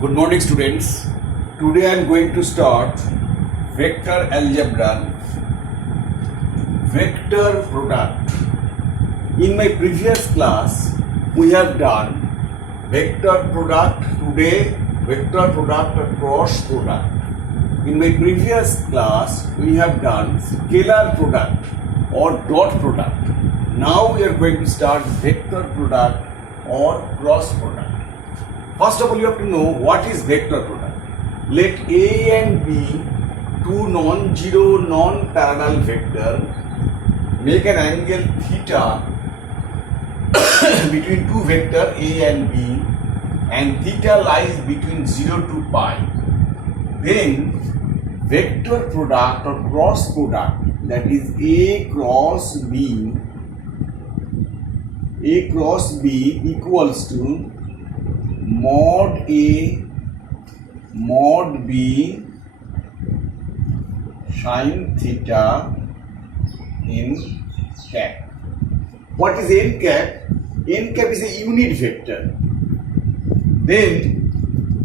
Good morning, students. Today I am going to start vector algebra, vector product. In my previous class, we have done vector product. Today, vector product or cross product. In my previous class, we have done scalar product or dot product. Now we are going to start vector product or cross product. First of all, you have to know what is vector product. Let A and B, two non-zero, non-parallel vector, make an angle theta between two vector A and B, and theta lies between 0 to pi. Then vector product or cross product, that is A cross B equals to mod A mod B sin theta n cap. What is n cap? N cap is a unit vector. Then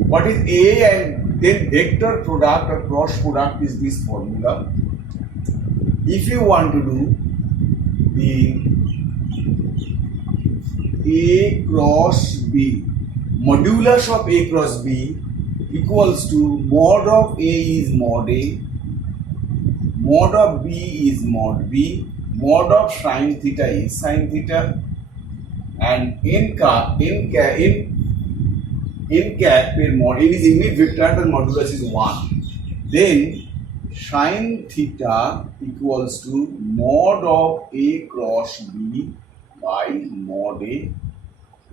what is A and then vector product or cross product is this formula. If you want to do the A cross B, modulus of A cross B equals to mod of A is mod A, mod of B is mod B, mod of sin theta is sin theta, and n cap per mod, n is unit vector and modulus is 1. Then sin theta equals to mod of A cross B by mod A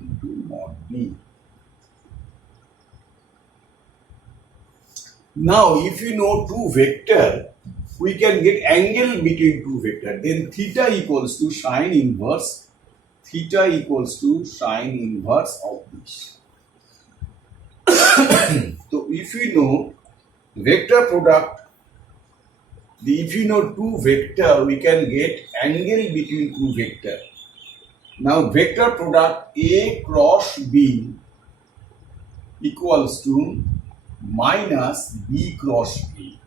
into mod B. Now, if you know two vector, we can get angle between two vector. Then theta equals to sine inverse. Theta equals to sine inverse of this. So, if you know vector product, if you know two vector, we can get angle between two vector. Now, vector product A cross B equals to minus B cross B.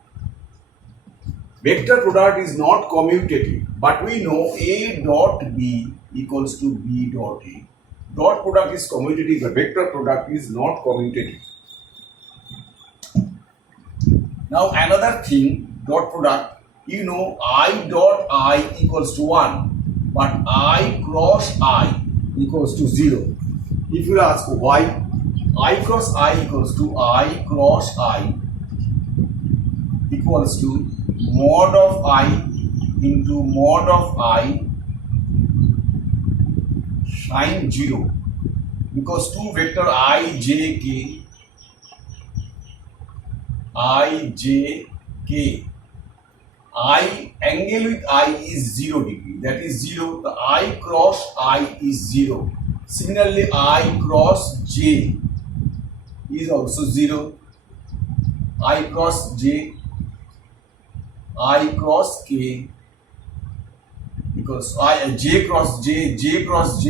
Vector product is not commutative, but we know A dot B equals to B dot A. Dot product is commutative, but vector product is not commutative. Now another thing, dot product, you know I dot I equals to 1, but I cross I equals to 0. If you ask why, I cross I equals to I cross I equals to mod of I into mod of I sin 0, because two vector I, J, K, I, J, K, I angle with I is 0 degree, that is 0, the I cross I is 0. Similarly, I cross J is also 0, I cross J, I cross K, because J cross J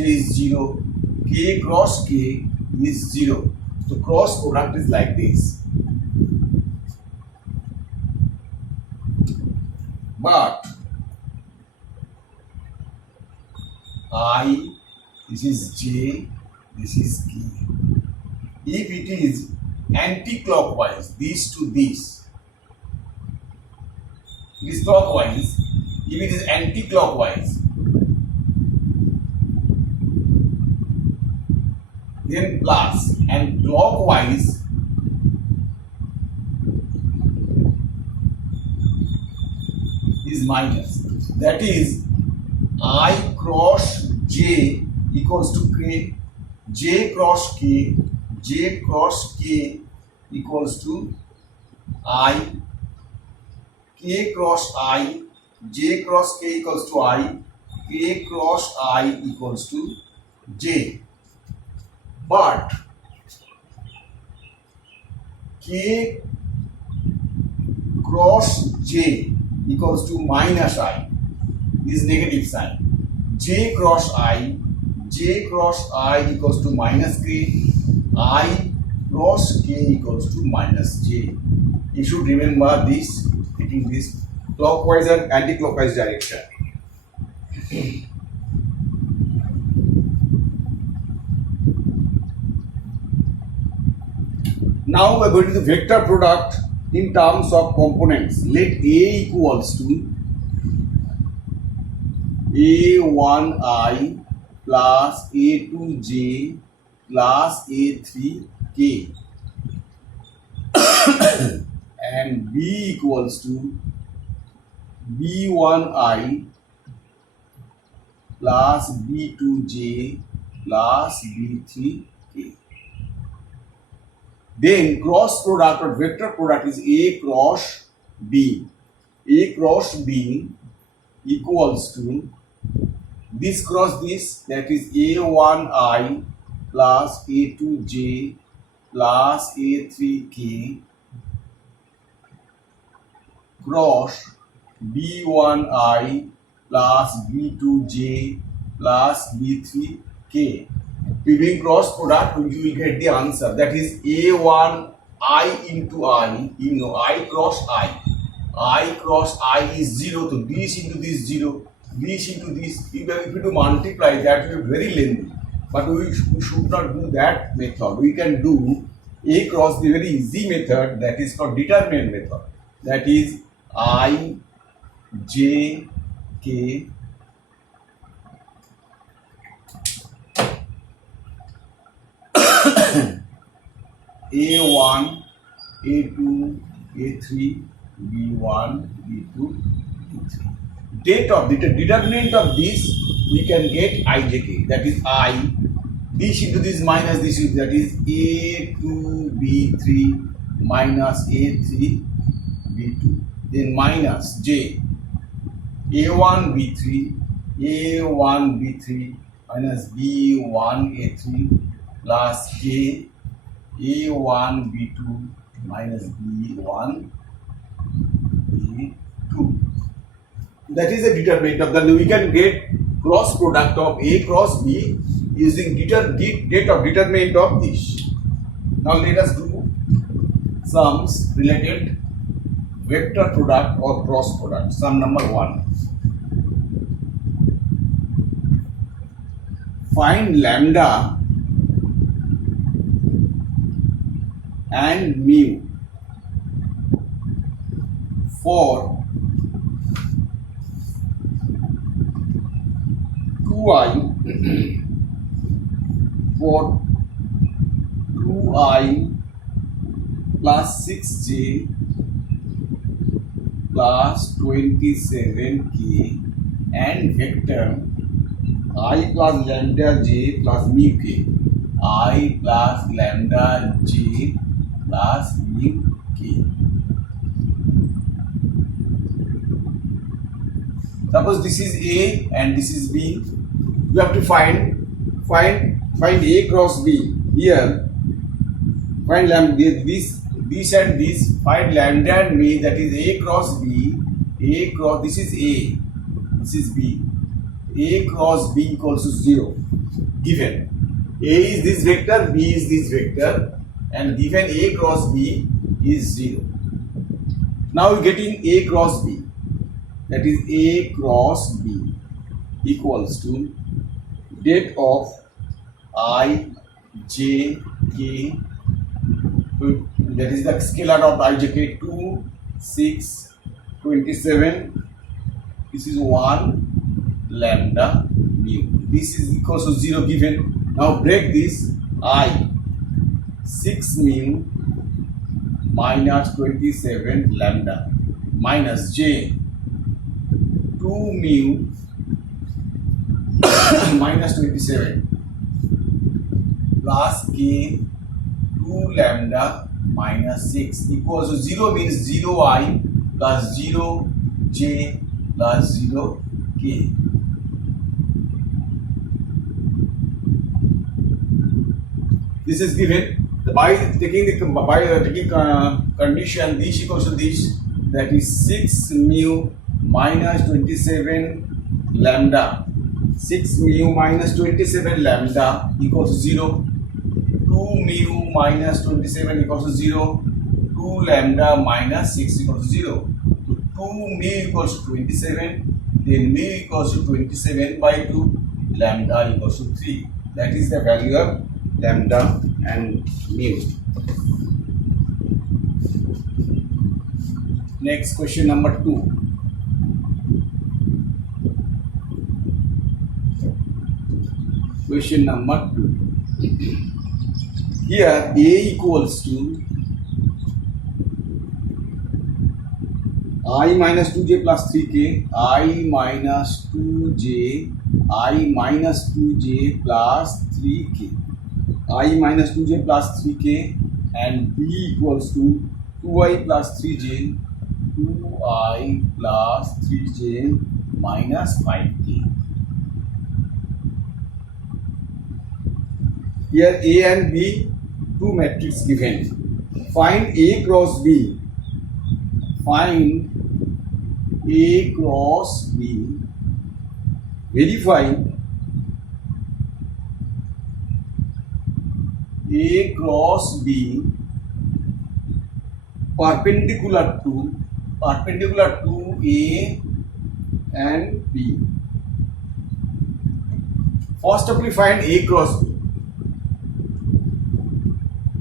is 0, K cross K is 0. So cross product is like this. But I, this is J, this is K. If it is anti-clockwise, this to this, it is clockwise. If it is anti-clockwise, then plus, and clockwise is minus. That is I cross J equals to K, J cross K, J cross K equals to I, K cross I, J cross K equals to I, K cross I equals to J. But K cross J equals to minus I, this negative sign. J cross I equals to minus K, I cross k equals to minus j. You should remember this, taking this clockwise and anti-clockwise direction. Now we are going to the vector product in terms of components. Let A equals to A1i plus A2j plus A3k and B equals to B1i plus B2j plus B3k. Then cross product or vector product is A cross B. A cross B equals to this cross this, that is A1i plus A2j plus A3k cross B1i plus B2j plus B3k. Doing cross product, you will get the answer, that is A1i into I. You know, I cross I is 0, so this into this 0, this into this. If you do multiply, that will be very lengthy, but we should not do that method. We can do A cross the very easy method, that is called determinant method, that is I j k A1, A2, A3, B1, B2, B3. Date of the determinant of this, we can get ijk, that is I. This into this minus this, that is A2, B3 minus A3, B2. Then minus J, A1, B3, A1, B3 minus B1, A3 plus K, A1, B2 minus B1, B2. That is the determinant of the. We can get cross product of A cross B using date of determinant of this. Now let us do sums related vector product or cross product. Sum number 1. Find lambda and mu for 2i for 2i plus 6j plus 27k and vector I plus lambda j plus mu k. I plus lambda j plus mu k. Suppose this is A and this is B. You have to find A cross B. Here find lambda this and this. Find lambda and me, that is A cross B. A cross, this is A, this is B. A cross B equals to 0. Given A is this vector, B is this vector, and given A cross B is 0. Now we are getting A cross B, that is A cross B equals to date of I j k, that is the scalar of I j k, 2, 6, 27. This is 1 lambda mu. This is equals to 0 given. Now break this. I 6 mu minus 27 lambda minus j 2 mu minus 27 plus k 2 lambda minus 6 equals to 0, means 0i plus 0j plus 0k. This is given by taking condition this equals to this, that is 6 mu minus 27 lambda. 6 mu minus 27 lambda equals to 0. 2 mu minus 27 equals to 0. 2 lambda minus 6 equals to 0. So 2 mu equals to 27. Then mu equals to 27 by 2. Lambda equals to 3. That is the value of lambda and mu. Next question number 2. Question number 2. Here A equals to I minus 2j plus 3k, I minus 2j, I minus 2j plus 3k, I minus 2j plus 3k, and B equals to 2i plus 3j, 2i plus 3j minus 5k. Here A and B, two matrices given. Find A cross B. Find A cross B. Verify A cross B perpendicular to A and B. First of all, find A cross B.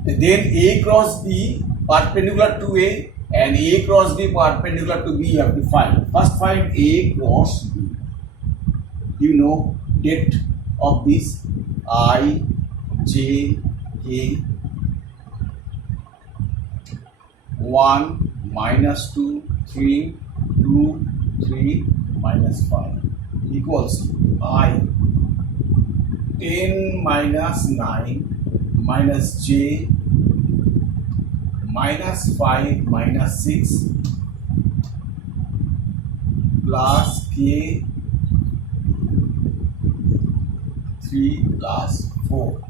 Then A cross B perpendicular to A and A cross B perpendicular to B you have to find. First find A cross B. You know depth of this I, J, K. 1, minus 2, 3, 2, 3, minus 5 equals I 10 minus 9 minus J minus 5 minus 6 plus K 3 plus 4,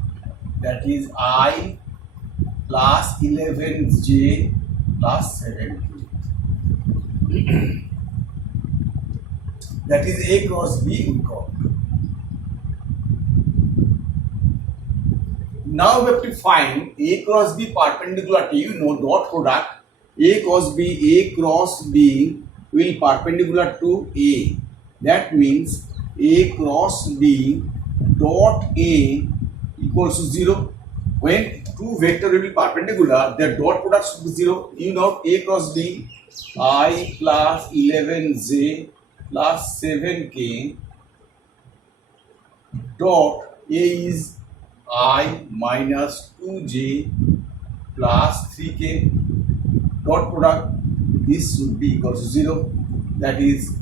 that is I plus 11J plus 7K. That is A cross B we got. Now we have to find A cross B perpendicular to, you know, dot product. A cross B will perpendicular to A. That means A cross B dot A equals to 0. When two vectors will be perpendicular, their dot product should be 0. You know A cross B, I plus 11J plus 7K dot A is I minus 2j plus 3k, dot product, this should be equal to 0. That is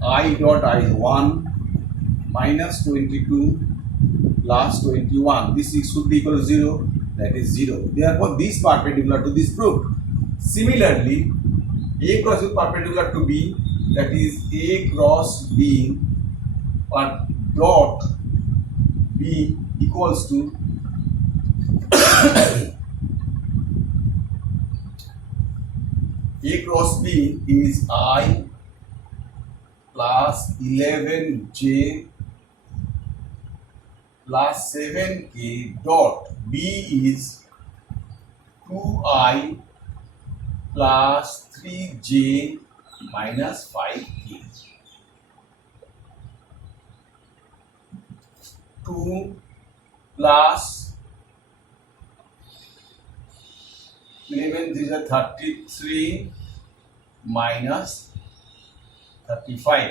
I dot I is 1 minus 22 plus 21. This should be equal to 0. That is 0. Therefore, this perpendicular to this group. Similarly, A cross is perpendicular to B. That is A cross B dot B equals to A cross B is I plus 11J plus 7K dot B is 2I plus 3J minus 5K. 2 plus 11 is a 33 minus 35,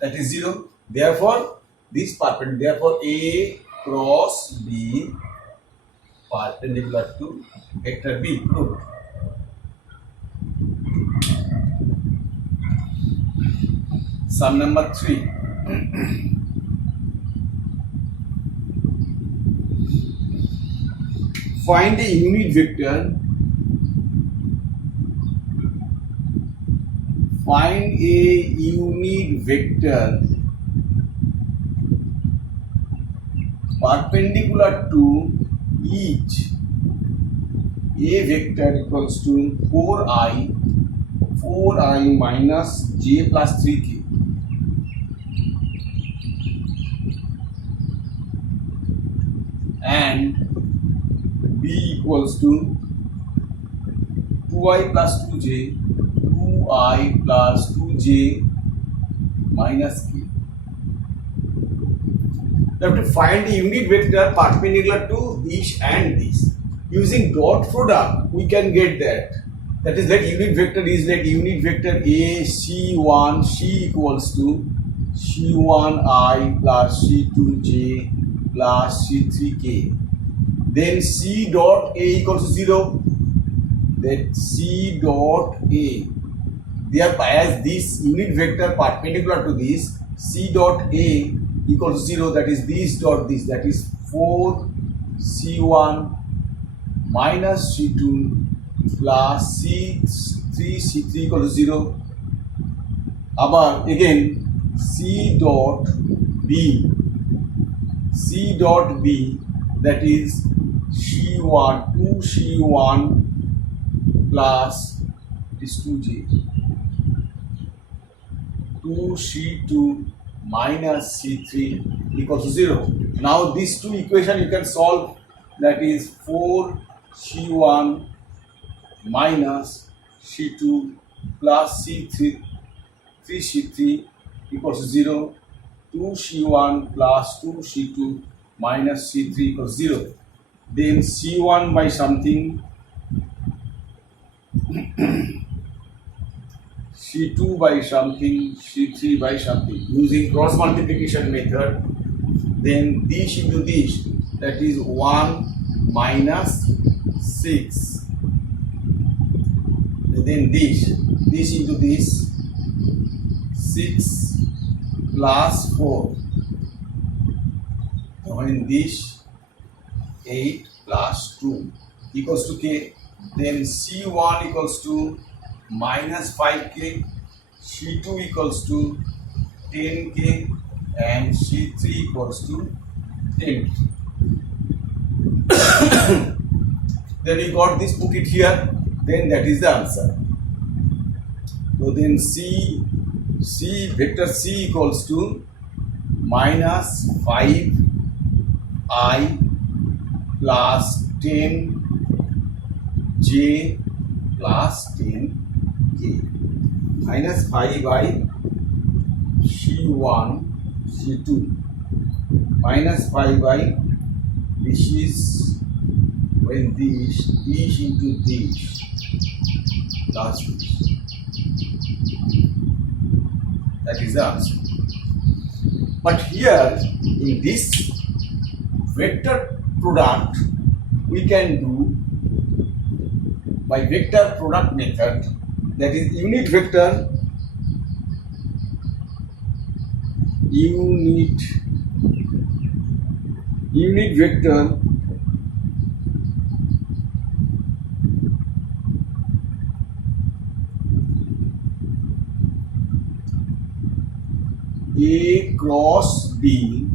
that is 0. Therefore, this perpendicular, therefore A cross B perpendicular to vector B. Proved. Sum number 3. Find a unit vector. Find a unit vector perpendicular to each. A vector equals to 4i minus j plus 3k. And equals to 2i plus 2j, 2i plus 2j minus k. You have to find the unit vector perpendicular to this and this. Using dot product, we can get that. That is, let unit vector is like unit vector A C1 C equals to C1i plus C2j plus C3k. Then C dot A equals to 0. Then C dot A. Thereby, as this unit vector perpendicular to this, C dot A equals to 0, that is this dot this, that is 4 C1 minus C2 plus C3 C3 equals to 0. Again C dot B that is C1 2 C1 plus this 2j 2 C2 minus C3 equals to 0. Now these two equations you can solve, that is 4 C1 minus C2 plus C3 3C3 equals to 0. 2 C1 plus 2 C2 minus C3 equals 0. Then C1 by something, C2 by something, C3 by something, using cross multiplication method. Then this into this, that is 1 minus 6. Then this into this, 6 plus 4. Then this 8 plus 2 equals to k. Then C1 equals to minus 5k, C2 equals to 10k, and C3 equals to 10k. Then we got this, put it here, then that is the answer. So then C vector C equals to minus 5i plus 10j plus 10k minus 5i C1 C2 minus 5i, this is when this into this plus this. That is the answer. But here in this vector product we can do by vector product method, that is unit vector A cross B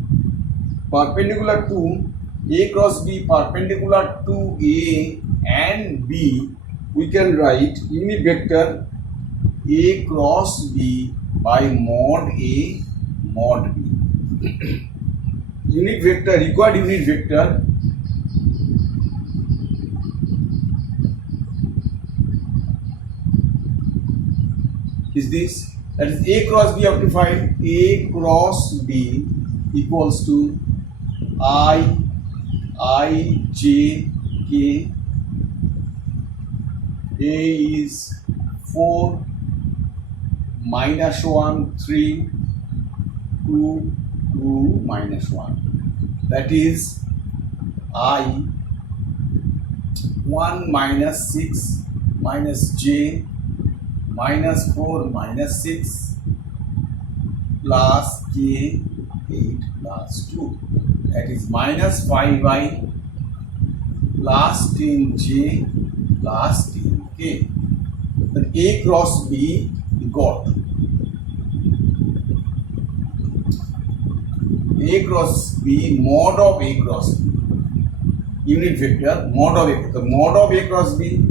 perpendicular to A cross B perpendicular to A and B, we can write unit vector A cross B by mod A mod B. Unit vector, required unit vector is this, that is A cross B. You have to find A cross B equals to I j k. A is 4 minus 1 3 2 2 minus 1, that is I 1 minus 6 minus j minus 4 minus 6 plus k 8 plus 2, that is minus 5i plus 10j plus 10k. Then A cross B got A cross B mod of A cross B, unit vector mod of A. The mod of A cross B,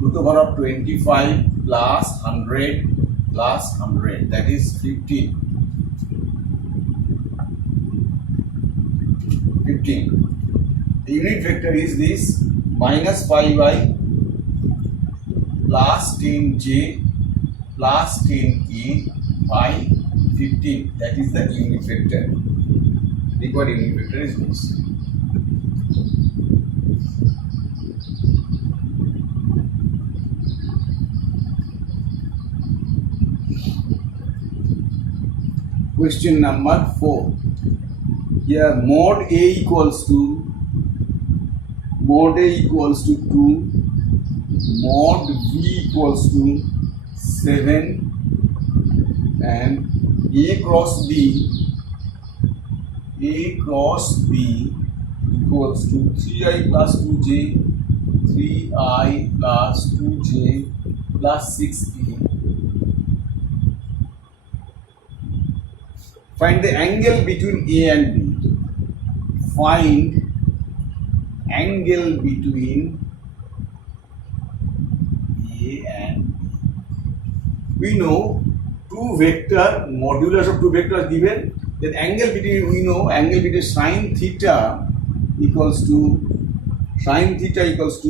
root over of 25 plus 100 plus 100, that is 15. The unit vector is this minus pi by plus 10j plus 10k by 15. That is the unit vector. Required unit vector is this. Question number 4. Here mod A equals to 2, mod V equals to 7, and A cross B equals to 3i plus 2j, 3i plus 2j plus 6k. Find the angle between A and B. Find angle between A and B. We know two vector, modulus of two vectors given. Then angle between, we know angle between sine theta equals to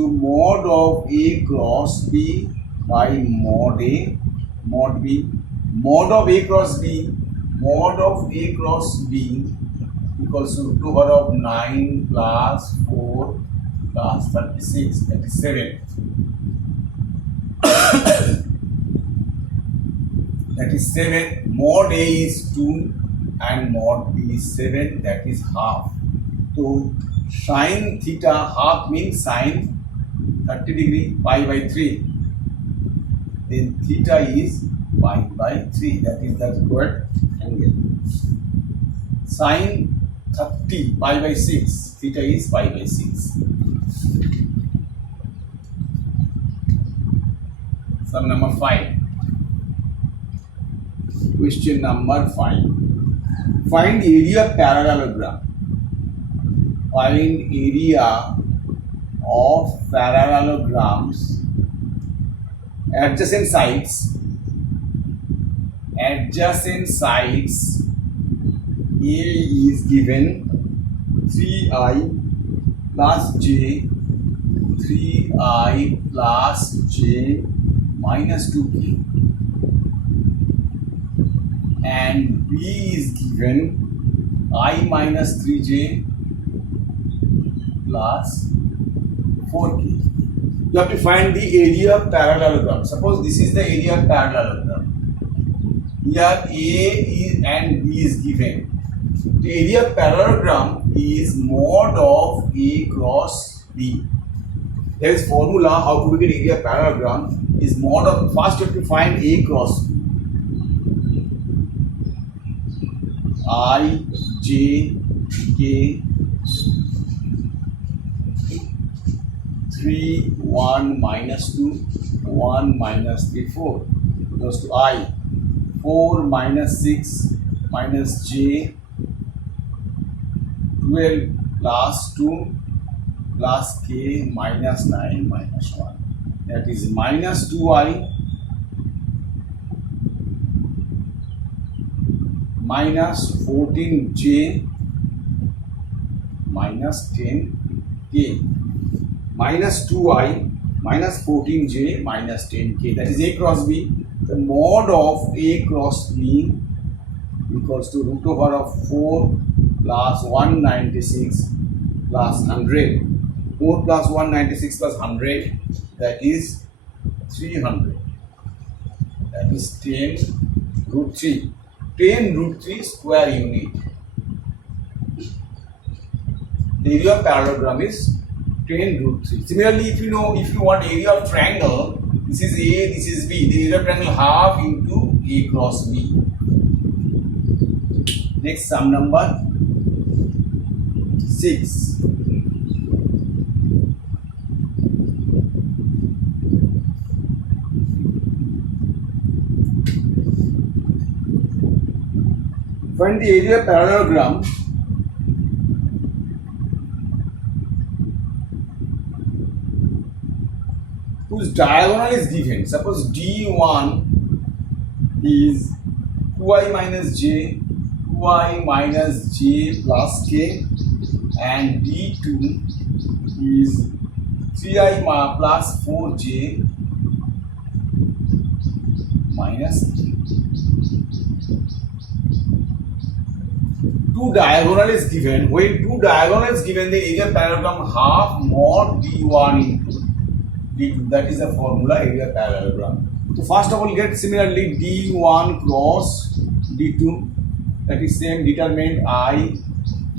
mod of A cross B by mod A, mod B. Mod of A cross B equals to root over of 9 plus 4 plus 36, that is 7. That is 7. Mod A is 2 and mod B is 7, that is half. So sine theta half means sine 30 degree pi by 3. Then theta is pi by 3, that is the required angle. Sine 30 pi by 6, theta is pi by 6. Sum number 5. Question number 5. Find area of parallelogram. Find area of parallelograms. Adjacent sides. A is given 3i plus j, 3i plus j minus 2k, and B is given I minus 3j plus 4k. You have to find the area of parallelogram. Suppose this is the area of parallelogram. Here A is and B is given. The area of parallelogram is mod of A cross B. There is formula how to get area of parallelogram is mod of, first you have to find A cross B. I, J, K, 3, 1, minus 2, 1, minus 3, 4. Goes to I. 4 minus 6 minus j, 12 plus 2 plus k minus 9 minus 1. That is minus 2i minus 14j minus 10k. Minus 2i minus 14j minus 10k. That is A cross B. The mod of A cross B equals to root over of 4 plus 196 plus 100. 4 plus 196 plus 100, that is 300. That is 10 root 3. 10 root 3 square unit. The area of parallelogram is 10 root 3. Similarly, if you want area of triangle, this is A, this is B. The area of triangle half into A cross B. Next, sum number 6. Find the area of parallelogram whose diagonal is given. Suppose D1 is 2i minus j, 2i minus j plus k, and D2 is 3i plus 4j minus 3. Two diagonal is given. When two diagonal is given, the area parallelogram half mod d1 into d2. That is the formula area parallelogram. So first of all, get similarly d1 cross d2. That is same determined I,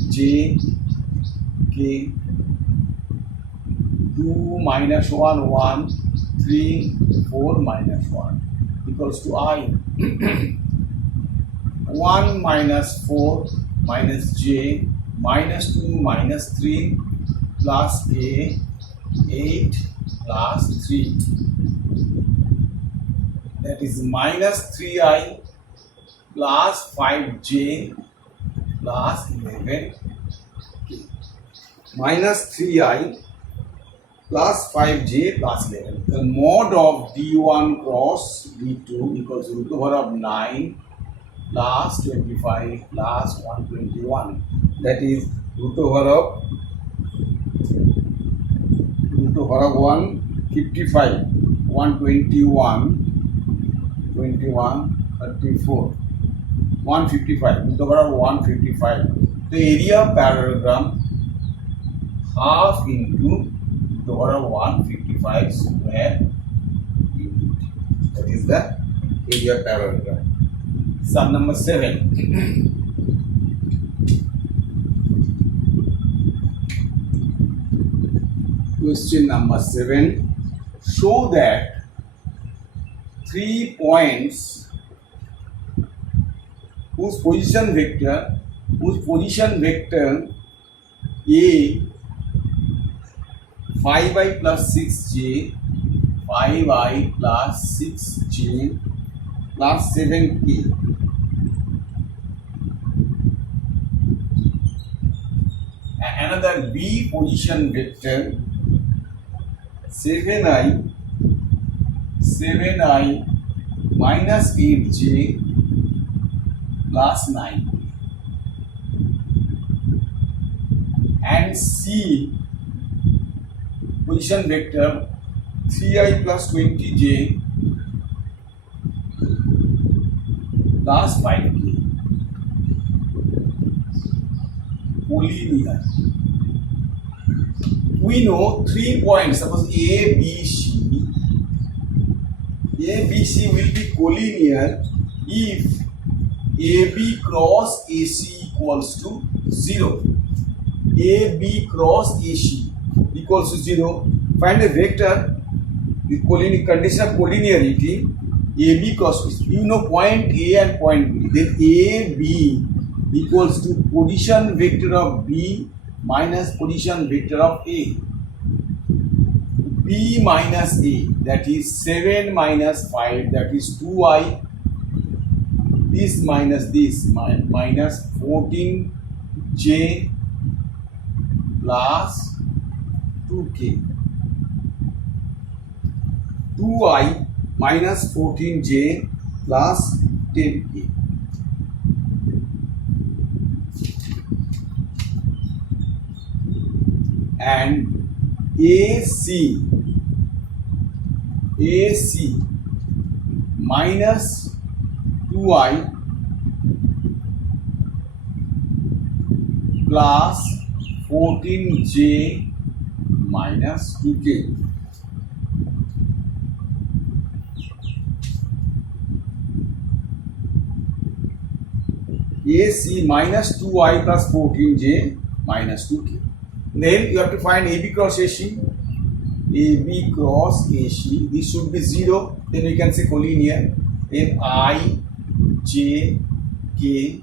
j, k. 2 minus 1, 1, 3, 4 minus 1 equals to I. 1 minus 4 minus j minus 2 minus 3 plus k 8 plus 3. That is minus 3i plus 5j plus 11k. Minus 3i plus 5j plus 11. The mod of d1 cross d2 equals root over of 9 plus 25 plus 121. That is root over of 155, 121, 21, 34, 155, root over of 155. The area parallelogram half into root over of 155 square unit. That is the area parallelogram. Sum number 7. Question number 7. Show that 3 points whose position vector A 5i plus 6j, 5i plus 6j plus 7k another B position vector 7i minus 8j plus 9 and C position vector 3i plus 20j plus 5k. Polynomial. We know 3 points. Suppose A, B, C. A, B, C will be collinear if AB cross AC equals to 0. AB cross AC equals to 0. Find a vector with condition of collinearity. AB cross AC. You know point A and point B. Then AB equals to position vector of B minus position vector of A. B minus A, that is 7 minus 5, that is 2i. This minus 14j plus 2k. 2i minus 14j plus 10k. And AC minus 2i plus 14j minus 2k. AC minus 2i plus 14j minus 2k. Then you have to find AB cross AC. AB cross AC. This should be 0. Then we can say collinear. Then I, J, K.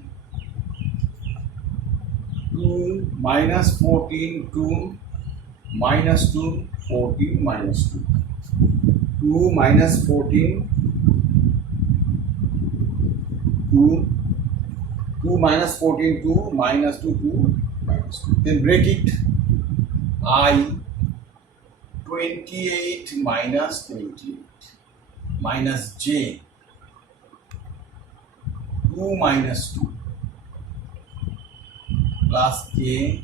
2 minus 14, 2 minus 2, 14 minus 2. 2 minus 14, 2. 2 minus 14, 2 minus 2, 2 minus 2. Then break it. I 28 minus 28 minus J 2 minus 2 plus K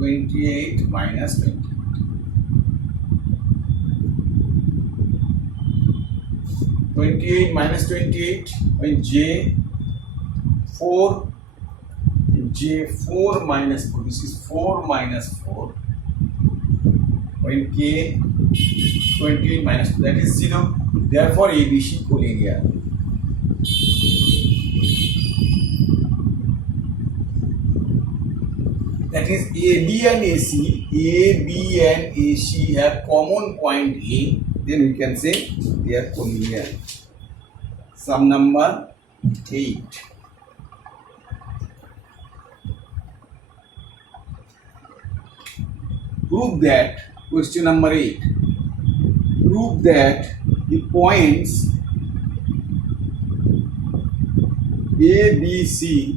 28 minus 20. 28 minus 28 when J4 minus 4, this is 4 minus 4 when K 28 minus 2, that is 0. Therefore ABC collinear. That is AB and AC have common point A, then we can say they are collinear. Sum number 8. Prove that, question number 8. Prove that the points A, B, C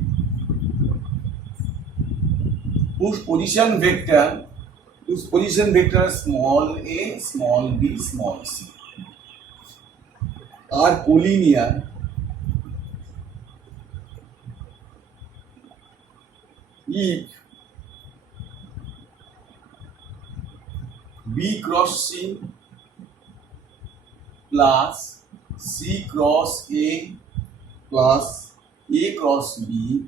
whose position vector small a, small b, small c are collinear if B cross C plus C cross A plus A cross B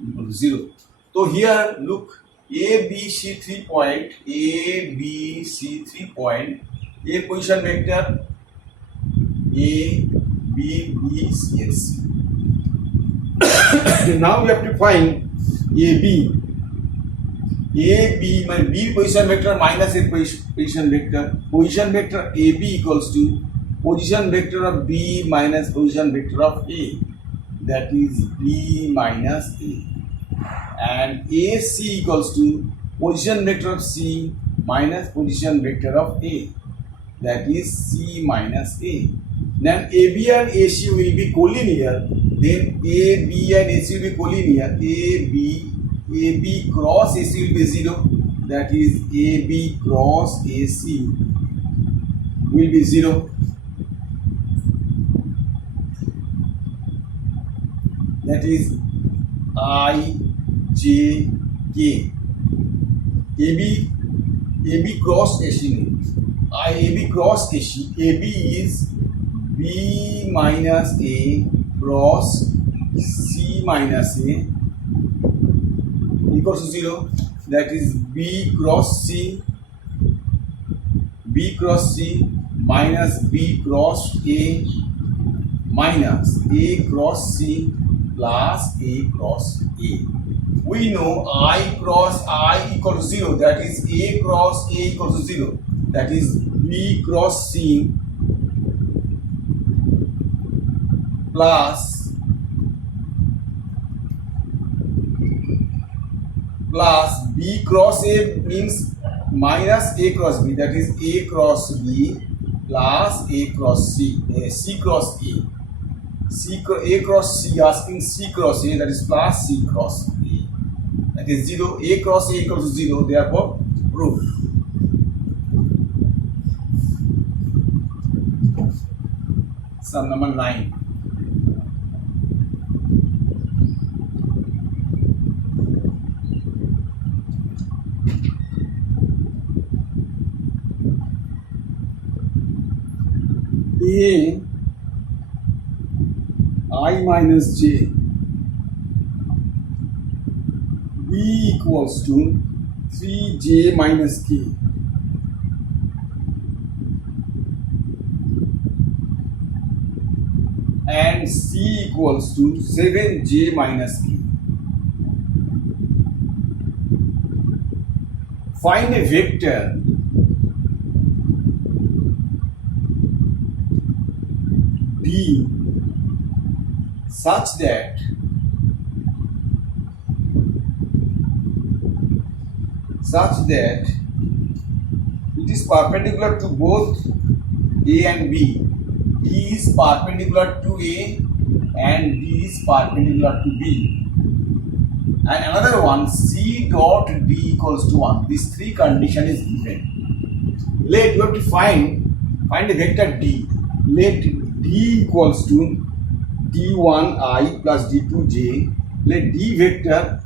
equal to 0. So here look, A, B, C 3 point, A, B, C 3 point, A position vector, A, B, B, C and C. Now we have to find AB. AB, my B position vector minus A position vector. Position vector AB equals to position vector of B minus position vector of A. That is B minus A. And AC equals to position vector of C minus position vector of A. That is C minus A. Then AB and AC will be collinear. Then AB and AC will be collinear. AB cross AC will be 0. That is AB cross AC will be 0. That is IJK. AB cross AC. AB cross AC. AB is B minus A cross C minus A equals to 0. That is B cross C minus B cross A minus A cross C plus A cross A. We know I cross I equals to 0. That is A cross A equals to 0. That is B cross C plus B cross A means minus A cross B. That is A cross B plus A cross C. C cross A. A cross C, asking C cross A, that is plus C cross A. That is 0. A cross A equals to 0. Therefore, proof. Sum number 9. A I minus J B equals to 3J minus K and C equals to 7J minus K. Find a vector D such that it is perpendicular to both A and B. D is perpendicular to A and B is perpendicular to B. And another one, C dot D equals to 1. These three condition is given. Let you have to find a vector D. Let D equals to D1I plus D2J. Let D vector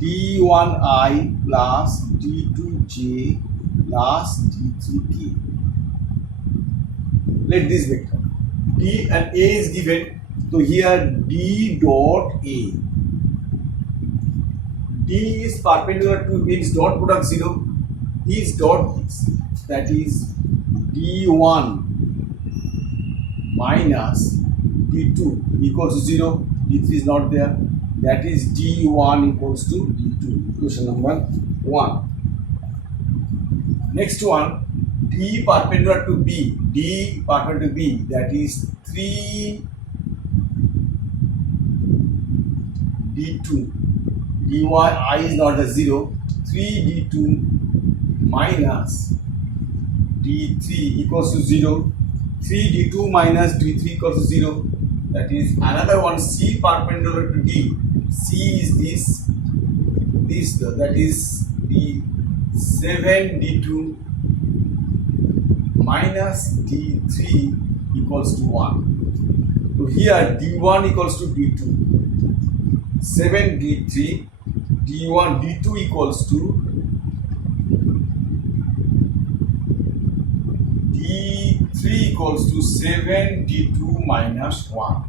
d1i plus d2j plus d3k. Let this vector d and a is given. So here d dot a. D is perpendicular to its dot product 0. This dot is, that is d1 minus d2 equals to 0. d3 is not there. That is d1 equals to d2. Question number 1. Next one, d perpendicular to b. D perpendicular to b, that is 3 d2. dy I is not the 0. 3 d2 minus d3 equals to 0. 3 d2 minus d3 equals to 0. That is another one, c perpendicular to d. C is this that is the 7 d2 minus d3 equals to 1. So here d1 equals to d2. 7 d3 d1 d2 equals to d3 equals to 7 d2 minus 1.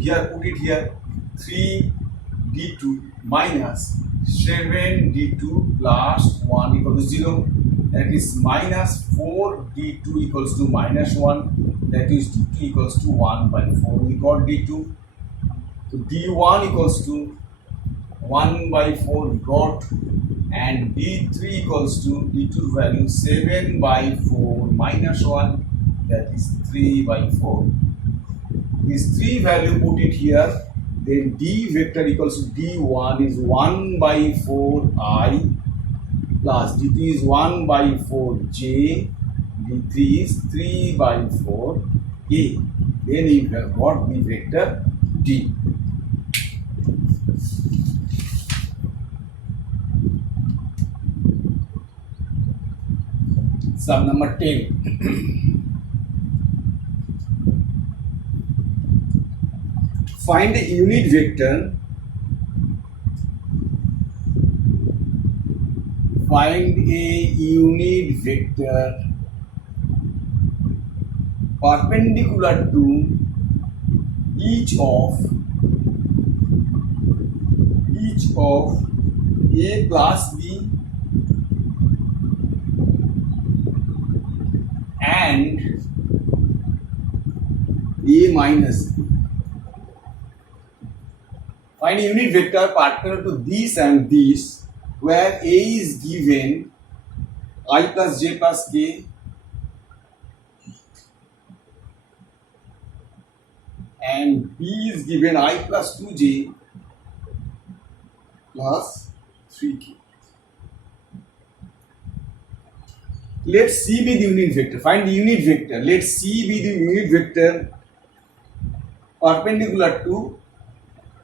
Here put it here, 3 d2 minus 7 d2 plus 1 equals to 0. That is minus 4 d2 equals to minus 1. That is d2 equals to 1 by 4. We got d2. So d1 equals to 1 by 4 we got, and d3 equals to d2 value 7 by 4 minus 1, that is 3 by 4. This 3 value put it here, then d vector equals to d1 is 1 by 4 I plus d2 is 1 by 4 j, d3 is 3 by 4 a. Then we have got the vector d. Sum number 10. Find a unit vector. Find a unit vector perpendicular to each of a plus b and a minus b. Find a unit vector perpendicular to this and this, where a is given I plus j plus k and b is given I plus 2j plus 3k. Let C be the unit vector. Find the unit vector. Let C be the unit vector perpendicular to.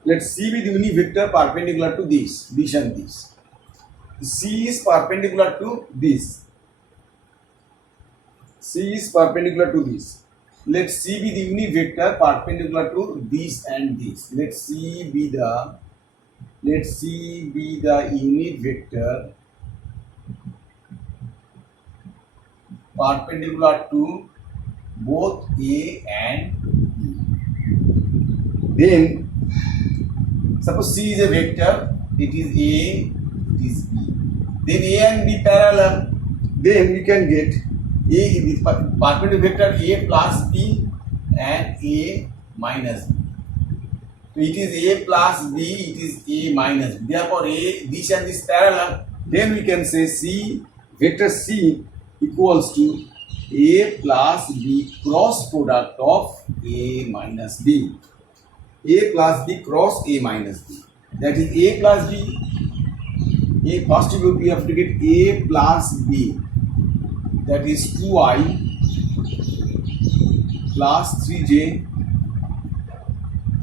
Let C be the unit vector perpendicular to this and this. C is perpendicular to this. C is perpendicular to this. Let C be the unit vector perpendicular to this and this. Let C be the unit vector perpendicular to both A and B. Then suppose C is a vector, it is A, it is B. Then A and B parallel. Then we can get A with perpendicular vector A plus B and A minus B. So it is A plus B, it is A minus B. Therefore A, this and this parallel. Then we can say C, vector C equals to A plus B cross product of A minus B. A plus B cross A minus B. That is A plus B. A first we have to get A plus B. That is 2I plus 3j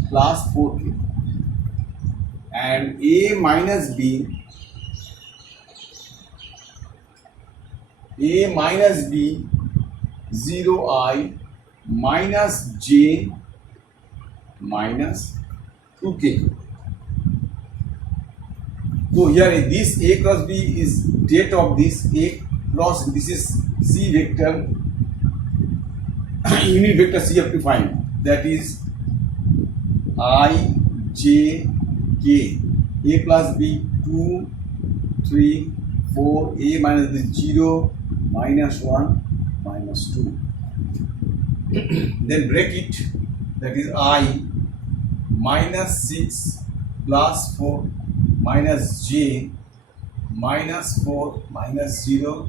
plus 4k. And A minus B, 0I minus j minus 2k. So here this A cross B is date of this A cross, this is C vector, unit vector C you have to find, that is I, J, K. A plus B 2, 3, 4, A minus the 0, minus 1, minus 2. Then break it, that is I minus 6 plus 4 minus J minus 4 minus 0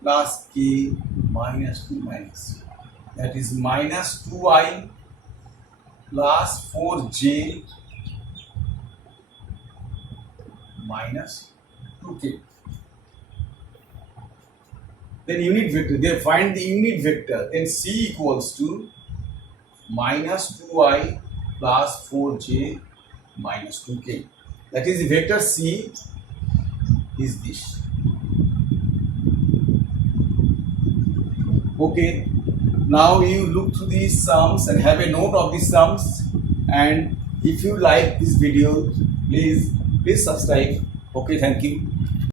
plus K minus 2 minus 0. That is minus 2I plus 4J minus 2K. Then unit vector, they find the unit vector, then C equals to minus 2I plus 4J minus 2K. That is the vector C is this. Okay, now you look through these sums and have a note of these sums, and if you like this video, please subscribe. Okay, thank you.